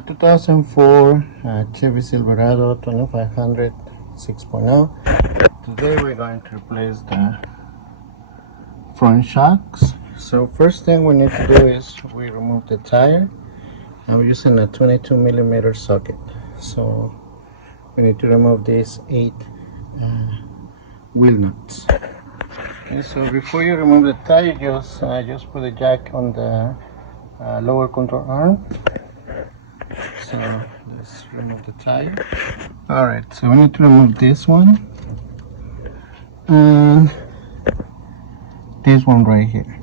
2004 Chevy Silverado 2500 6.0. Today we're going to replace the front shocks. So first thing we need to do is we remove the tire. I'm using a 22 millimeter socket. So we need to remove these 8 wheel nuts. Okay, so before you remove the tire, just put the jack on the lower control arm. So let's remove the tire. Alright, so we need to remove this one and this one right here.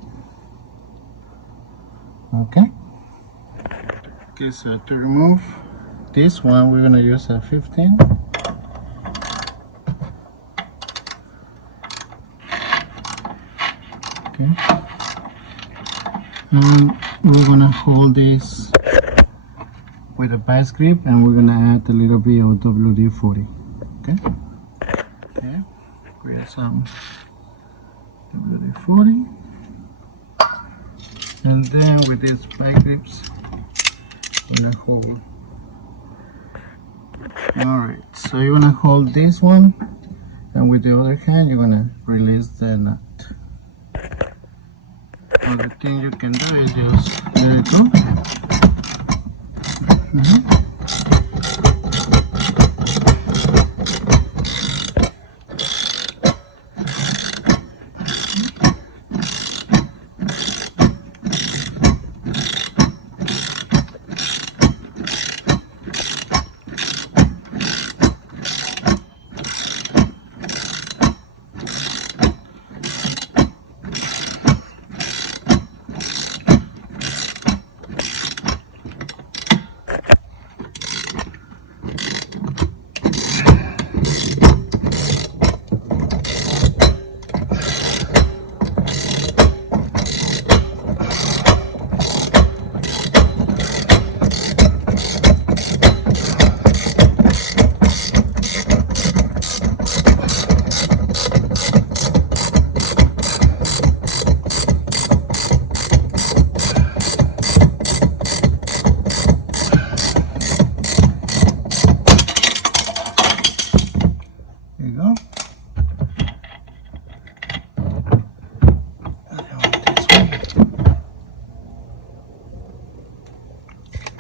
Okay, so to remove this one, we're gonna use a 15. Okay, and we're gonna hold this with a vice grip, and we're gonna add a little bit of WD-40. Okay, create some WD-40, and then with these vice grips, we're gonna hold. Alright, so you're gonna hold this one, and with the other hand, you're gonna release the nut. So the thing you can do is just let it go.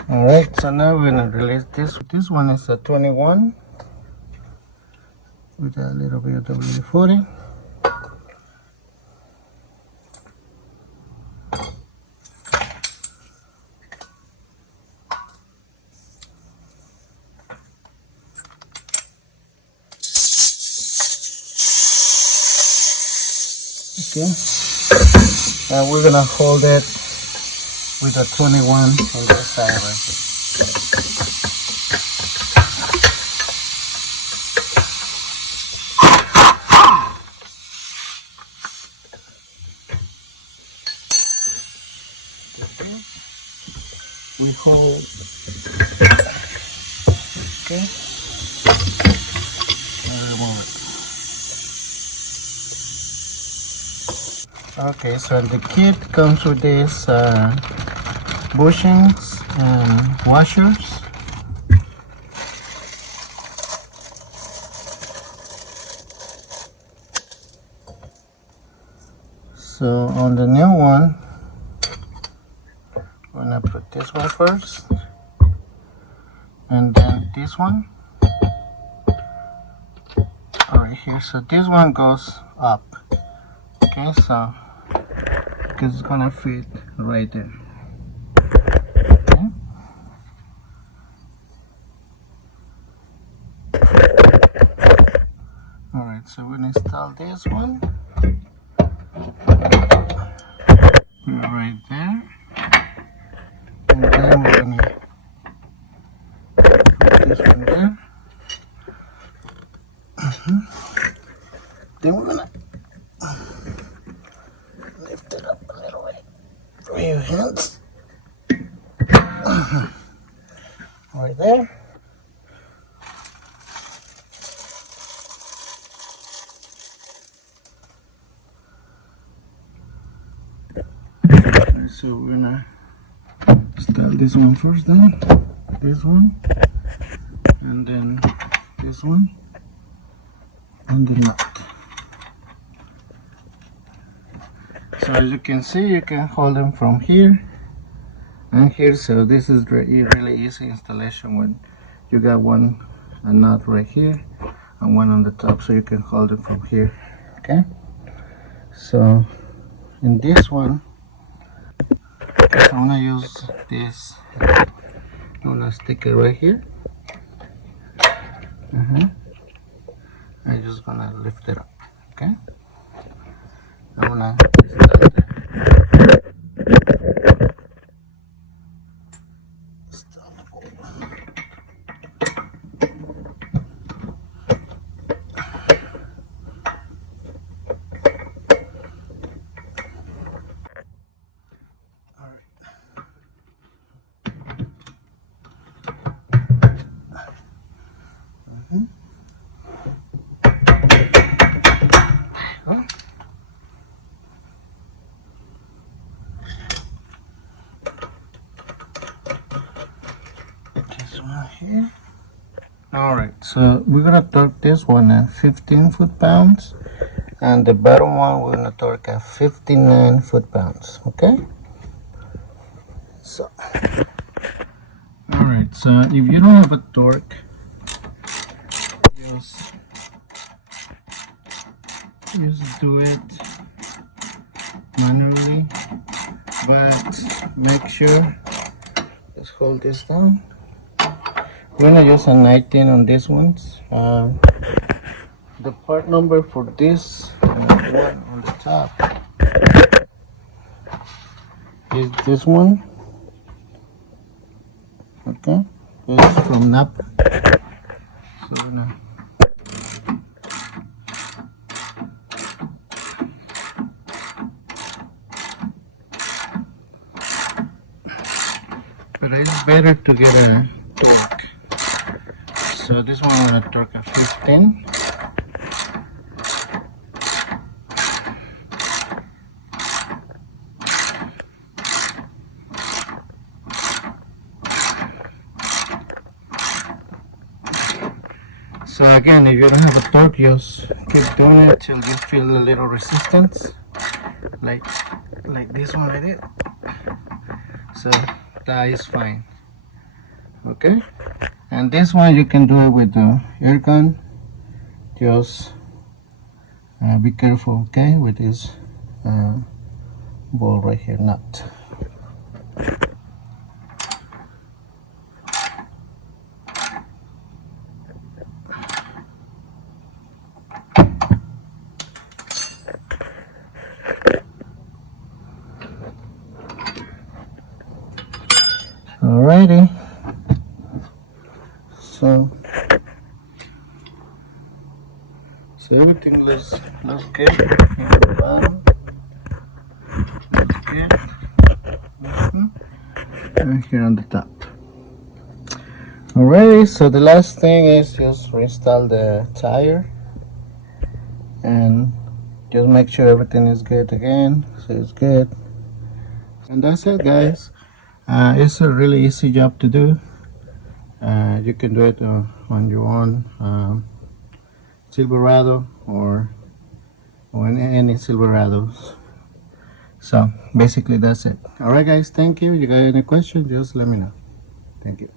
Alright, so now we're gonna release this. This one is a 21 with a little bit of WD-40. Okay, and we're gonna hold it with a 21 on this side right here. Okay. We hold. Okay. And remove it. Okay, so the kit comes with this bushings and washers. So on the new one, we're gonna put this one first, and then this one right here. So this one goes up. Okay, so because it's gonna fit right there. Alright, so we're gonna install this one right there, and then we're gonna put this one there. Then we're gonna lift it up a little bit with your hands. Right there. So we're gonna start this one first then. this one, and then this one, and the nut. So as you can see, you can hold them from here and here. So this is really easy installation when you got a nut right here and one on the top, so you can hold it from here. Okay, so in this one I'm gonna use this. I'm gonna stick it right here. I'm just gonna lift it up. Okay, I'm gonna start it. Here. Alright, so we're gonna torque this one at 15 foot-pounds, and the bottom one we're gonna torque at 59 foot-pounds. Okay, so alright, so if you don't have a torque, just do it manually, but make sure, just hold this down. We're gonna use a 19 on these ones. The part number for this one on the top is this one. Okay, it's from Napa. So but it's better to get a torque. So this one I'm gonna torque at 15. So again, if you don't have a torque, just keep doing it till you feel a little resistance, like this one I did. So that is fine. Okay, and this one you can do it with the air gun. Just be careful, okay, with this ball right here, nut. Alrighty, so everything looks good in the bottom. Looks good. And here on the top. Alrighty, so the last thing is just reinstall the tire and just make sure everything is good again. So it's good, and that's it, guys. It's a really easy job to do. You can do it on your own Silverado or any Silverados. So basically that's it. Alright guys, thank you. You got any questions, just let me know. Thank you.